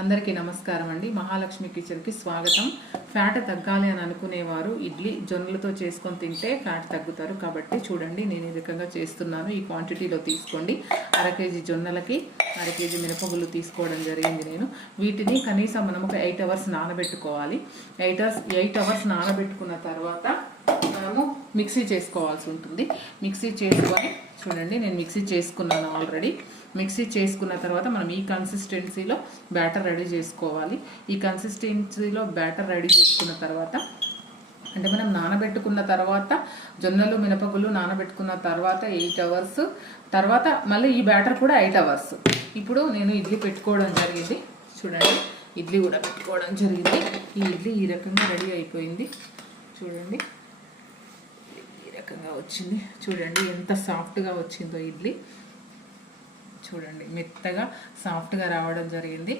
అందరికీ నమస్కారం అండి. మహాలక్ష్మి కిచెన్కి స్వాగతం. ఫ్యాట్ తగ్గాలి అని అనుకునేవారు ఇడ్లీ జొన్నలతో చేసుకొని తింటే ఫ్యాట్ తగ్గుతారు. కాబట్టి చూడండి, నేను ఈ రకంగా చేస్తున్నాను. ఈ క్వాంటిటీలో తీసుకోండి. 1/2 కేజీ జొన్నలకి 1/2 కేజీ మినపగుళ్ళు తీసుకోవడం జరిగింది. నేను వీటిని కనీసం మనం ఒక 8 అవర్స్ నానబెట్టుకోవాలి. 8 అవర్స్ నానబెట్టుకున్న తర్వాత మనము మిక్సీ చేసుకోవాల్సి ఉంటుంది. మిక్సీ చేసుకొని చూడండి, నేను మిక్సీ చేసుకున్నాను ఆల్రెడీ. మిక్సీ చేసుకున్న తర్వాత మనం ఈ కన్సిస్టెన్సీలో బ్యాటర్ రెడీ చేసుకోవాలి. ఈ కన్సిస్టెన్సీలో బ్యాటర్ రెడీ చేసుకున్న తర్వాత అంటే మనం నానబెట్టుకున్న తర్వాత జొన్నలు మినపగుళ్ళు నానబెట్టుకున్న తర్వాత 8 అవర్స్ తర్వాత మళ్ళీ ఈ బ్యాటర్ కూడా 8 అవర్స్. ఇప్పుడు నేను ఇడ్లీ పెట్టుకోవడం జరిగింది. చూడండి, ఇడ్లీ కూడా పెట్టుకోవడం జరిగింది. ఈ ఇడ్లీ ఈ రకంగా రెడీ అయిపోయింది. చూడండి, ఈ రకంగా వచ్చింది. చూడండి ఎంత సాఫ్ట్గా వచ్చిందో ఇడ్లీ. చూడండి, మెత్తగా సాఫ్ట్గా రావడం జరిగింది.